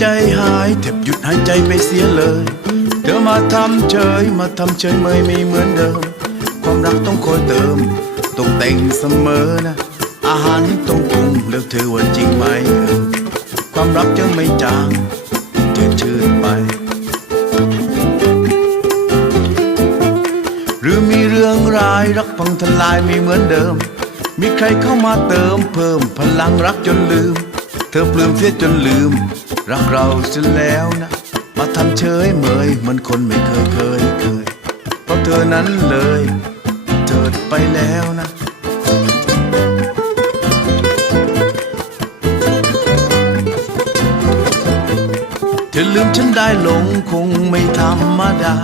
ใจหายแทบหยุดหายใจไปเสียเลย เธอมาทำเฉยมาทำเฉยเมยไม่เหมือนเดิม ความรักต้องคอยเติมตกแต่งเสมอนะ อาหารต้องปรุงแล้วเธอว่าจริงไหม ความรักจะไม่จางจืดชืดไปหรือมีเรื่องร้ายรักพังทลายไม่เหมือนเดิม มีใครเข้ามาเติมเพิ่มพลังรักจนลืม เธอปลื้มเสียจนลืม รักเราเสียแล้วนะ มาทำเฉยเมยเหมือนคนไม่เคยเคยเคย เพราะเธอนั้นเลยเถิดไปแล้วนะเธอลืมฉันได้ลงคงไม่ธรรมดา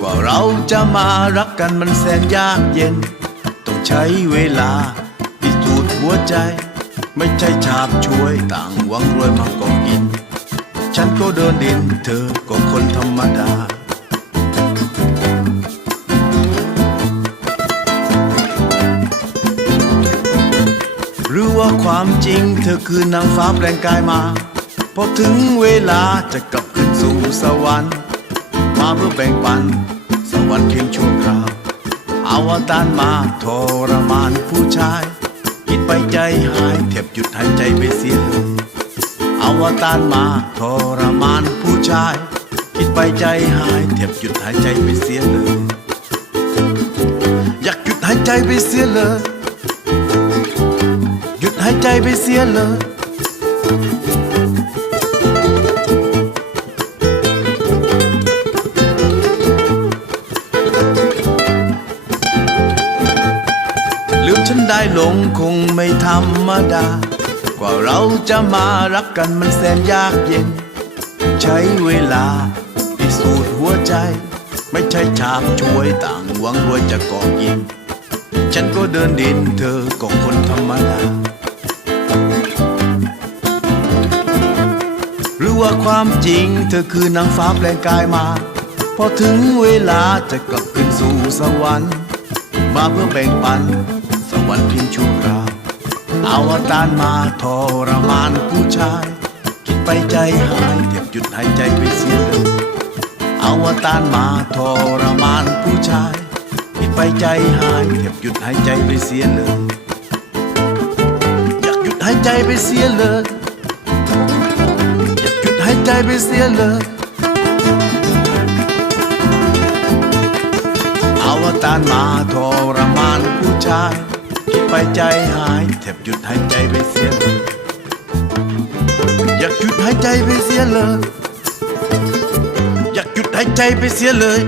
กว่าเราจะมารักกันมันแสนยากเย็น ต้องใช้เวลาพิสูจน์หัวใจ ไม่ใช่ฉาบช่วยต่างหวังรวยมาก็กิน ก็เดินดินเธอก็คนธรรมดาหรือว่าความจริงเธอคือนางฟ้าแปลงกายมาพอถึงเวลาจะกลับขึ้นสู่สวรรค์ มาเพื่อแบ่งปัน สวรรค์เพียงชั่วคราวอาวตารมาทรมานผู้ชาย คิดไปใจหายแทบหยุดหายใจไปเสียเลย อาวตารมาทรมานผู้ชาย คิดไปใจหายแทบหยุดหายใจไปเสียเลย อยากหยุดหายใจไปเสียเลย หยุดหายใจไปเสียเลยลืมฉันได้ลงคงไม่ธรรมดา กว่าเราจะมารักกันมันแสนยากเย็น ใช้เวลาพิสูจน์หัวใจ ไม่ใช่ฉาบช่วยต่างหวังรวยจะก่อกิน ฉันก็เดินดินเธอก็คนธรรมดาหรือว่าความจริงเธอคือนางฟ้าแปลงกายมา พอถึงเวลาจะกลับขึ้นสู่สวรรค์ มาเพื่อแบ่งปัน สวรรค์เพียงชั่วคราว อาวตารมาทรมานผู้ชาย คิดไปใจหายแทบหยุดหายใจไปเสียเลยอาวตารมาทรมานผู้ชาย คิดไปใจหายแทบหยุดหายใจไปเสียเลย อยากหยุดหายใจไปเสียเลย อยากหยุดหายใจไปเสียเลยอาวตารมาทรมานผู้ชายคิดไปใจหาย แทบหยุดหายใจไปเสียเลยอยากหยุดหายใจไปเสียเลย อยากหยุดหายใจไปเสียเลย